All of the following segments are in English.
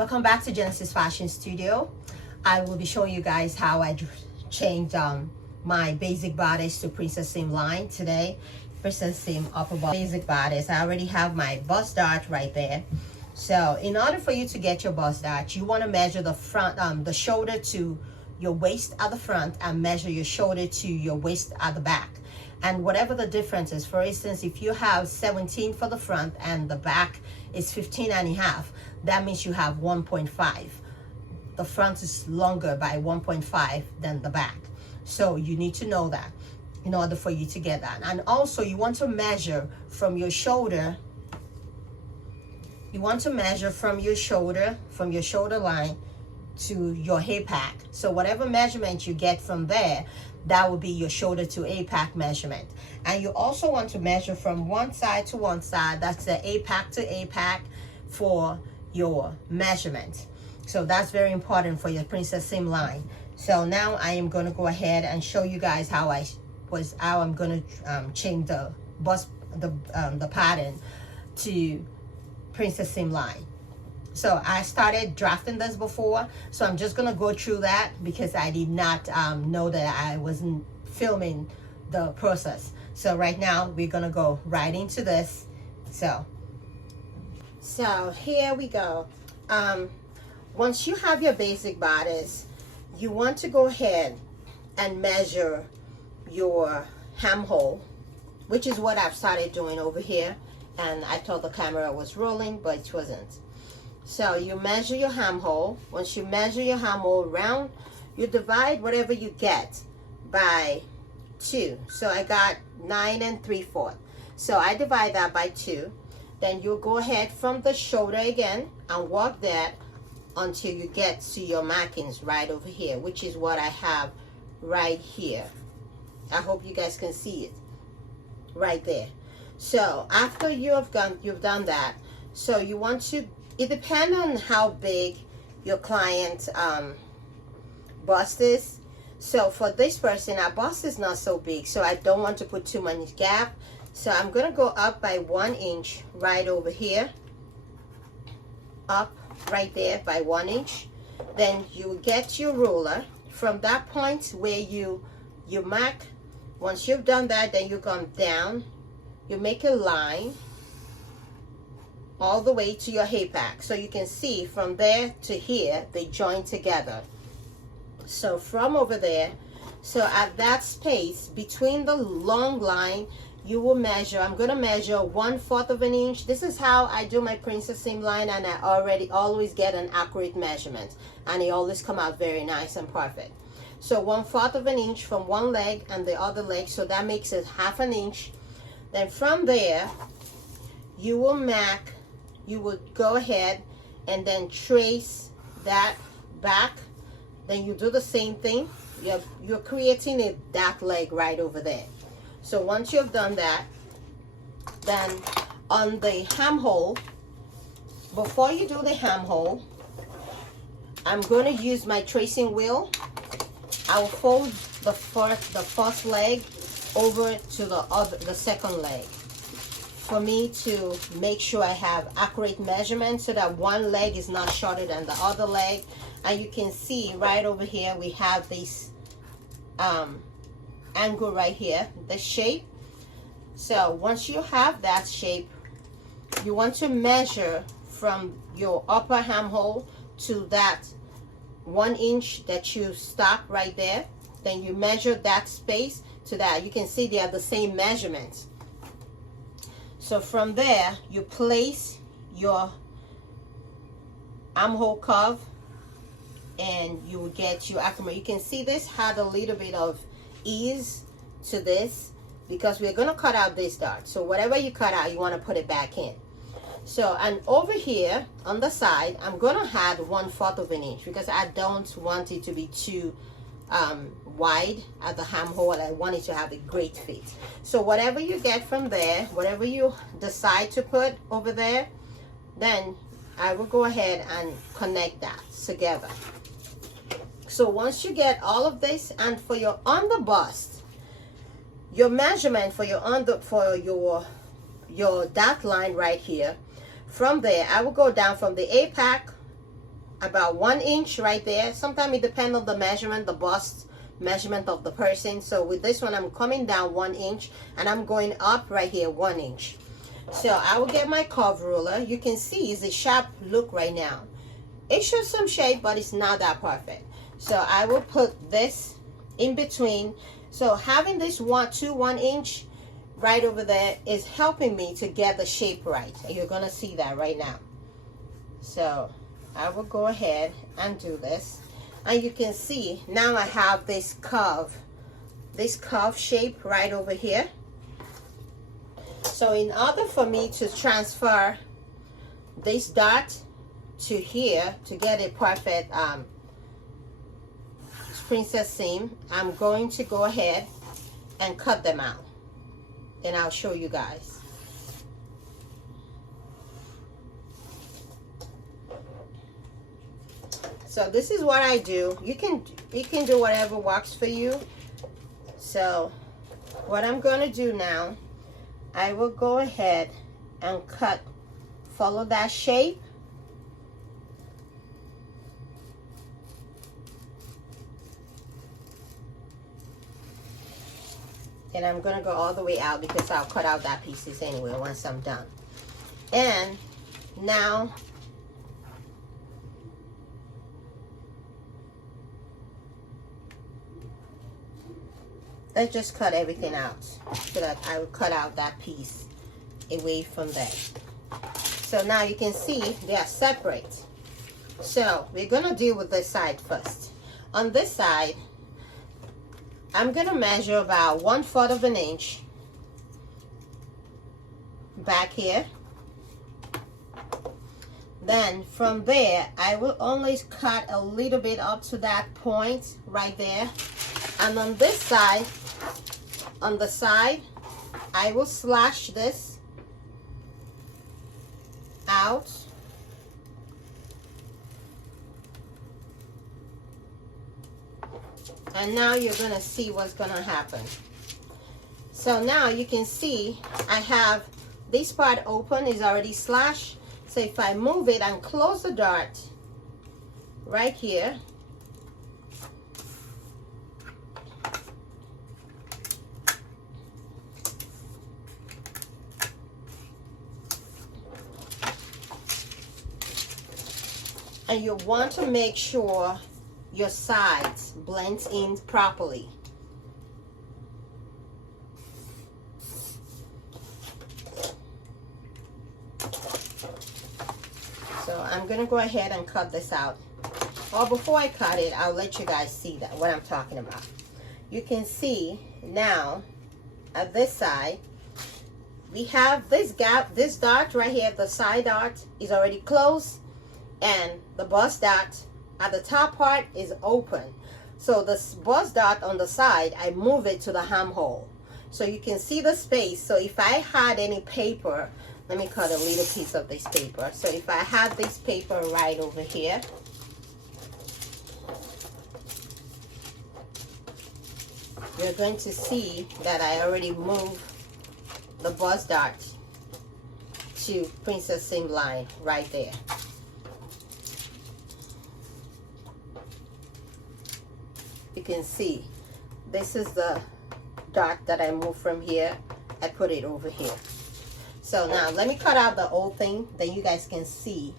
Welcome back to Genesis Fashion Studio. I will be showing you guys how I changed my basic bodice to Princess Seam line today. Princess Seam upper basic bodice. I already have my bust dart right there. So in order for you to get your bust dart, you want to measure the front, the shoulder to your waist at the front, and measure your shoulder to your waist at the back. And whatever the difference is, for instance, if you have 17 for the front and the back is 15 and a half, that means you have 1.5. The front is longer by 1.5 than the back. So you need to know that in order for you to get that. And also you want to measure from your shoulder. You want to measure from your shoulder line to your APAC. So whatever measurement you get from there, that will be your shoulder to APAC measurement. And you also want to measure from one side to one side. That's the APAC to APAC for your measurement. So that's very important for your Princess Seam line. So now I am going to go ahead and show you guys how I'm going to change the pattern to Princess Seam line. So I started drafting this before, so I'm just gonna go through that because I did not know that I wasn't filming the process. So right now we're gonna go right into this. So here we go. Once you have your basic bodice, you want to go ahead and measure your hem hole, which is what I've started doing over here. And I thought the camera was rolling, but it wasn't. So you measure your hem hole. Once you measure your hem hole round, you divide whatever you get by 2. So I got 9 3/4. So I divide that by 2. Then you go ahead from the shoulder again and walk that until you get to your markings right over here, which is what I have right here. I hope you guys can see it right there. So after you've done that, so you want to, it depends on how big your client bust is. So for this person, our bust is not so big, so I don't want to put too much gap. So I'm gonna go up by 1 inch right over here, up right there by 1 inch. Then you get your ruler from that point where you mark. Once you've done that, then you come down, you make a line all the way to your APAC. So you can see from there to here, they join together. So from over there, so at that space between the long line, you will measure, I'm gonna measure 1/4 of an inch. This is how I do my Princess Seam line, and I always get an accurate measurement, and it always come out very nice and perfect. So 1/4 of an inch from one leg and the other leg, so that makes it 1/2 an inch. Then from there, you will mark, you would go ahead and then trace that back. Then you do the same thing. You're creating that leg right over there. So once you've done that, then on the hem hole, before you do the hem hole, I'm going to use my tracing wheel. I will fold the first leg over to the second leg for me to make sure I have accurate measurements so that one leg is not shorter than the other leg. And you can see right over here we have this angle right here, the shape. So once you have that shape, you want to measure from your upper hem hole to that 1 inch that you stop right there. Then you measure that space to that. You can see they are the same measurements. So from there, you place your armhole curve, and you will get your accurate. You can see this had a little bit of ease to this because we're going to cut out this dart. So whatever you cut out, you want to put it back in. So, and over here on the side, I'm going to add 1/4 of an inch because I don't want it to be too wide at the hem hole. I want it to have a great fit. So whatever you get from there, whatever you decide to put over there, then I will go ahead and connect that together. So once you get all of this, and for your under bust, your measurement for your dot line right here, from there I will go down from the APAC about 1 inch right there. Sometimes it depends on the measurement, the bust measurement of the person. So with this one, I'm coming down 1 inch and I'm going up right here 1 inch. So I will get my curve ruler. You can see it's a sharp look right now. It shows some shape, but it's not that perfect. So I will put this in between. So having this 1 inch right over there is helping me to get the shape right. You're gonna see that right now. So I will go ahead and do this, and you can see now I have this curve shape right over here. So in order for me to transfer this dot to here to get a perfect princess seam, I'm going to go ahead and cut them out, and I'll show you guys. So this is what I do. You can do whatever works for you. So what I'm going to do now, I will go ahead and cut, follow that shape. And I'm going to go all the way out because I'll cut out that pieces anyway once I'm done. And now let's just cut everything out so that I will cut out that piece away from there. So now you can see they are separate. So we're going to deal with this side first. On this side, I'm going to measure about 1/4 of an inch back here. Then from there, I will only cut a little bit up to that point right there. And on this side, on the side, I will slash this out. And now you're going to see what's going to happen. So now you can see I have this part open, is already slashed. So if I move it and close the dart right here, and you want to make sure your sides blends in properly. So I'm gonna go ahead and cut this out. Or before I cut it, I'll let you guys see that what I'm talking about. You can see now at this side, we have this gap, this dot right here, the side dot is already closed, and the bust dot at the top part is open. So the bust dot on the side, I move it to the hem hole. So you can see the space. So if I had any paper, let me cut a little piece of this paper. So if I had this paper right over here, you're going to see that I already moved the bust dot to princess seam line right there. You can see this is the dot that I moved from here. I put it over here. So now let me cut out the old thing, then you guys can see.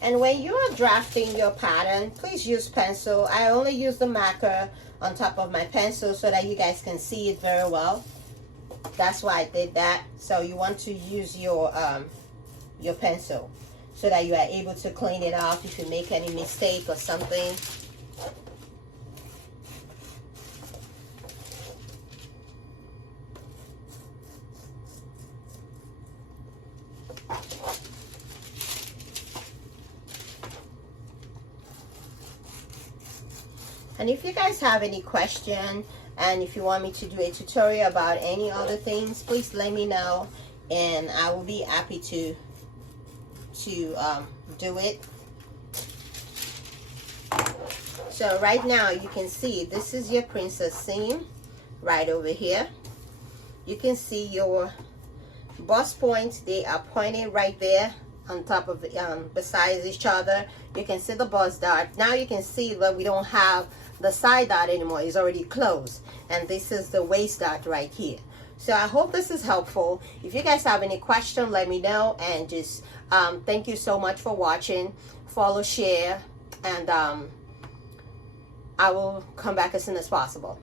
And when you are drafting your pattern, please use pencil. I only use the marker on top of my pencil so that you guys can see it very well. That's why I did that. So you want to use your pencil so that you are able to clean it off if you make any mistake or something. And if you guys have any question, and if you want me to do a tutorial about any other things, please let me know, and I will be happy to do it. So right now you can see this is your princess seam right over here. You can see your bust points, they are pointed right there on top of besides each other. You can see the bust dart. Now you can see that we don't have the side dart anymore, it's already closed, and this is the waist dart right here. So I hope this is helpful. If you guys have any question, let me know, and just thank you so much for watching. Follow, share, and I will come back as soon as possible.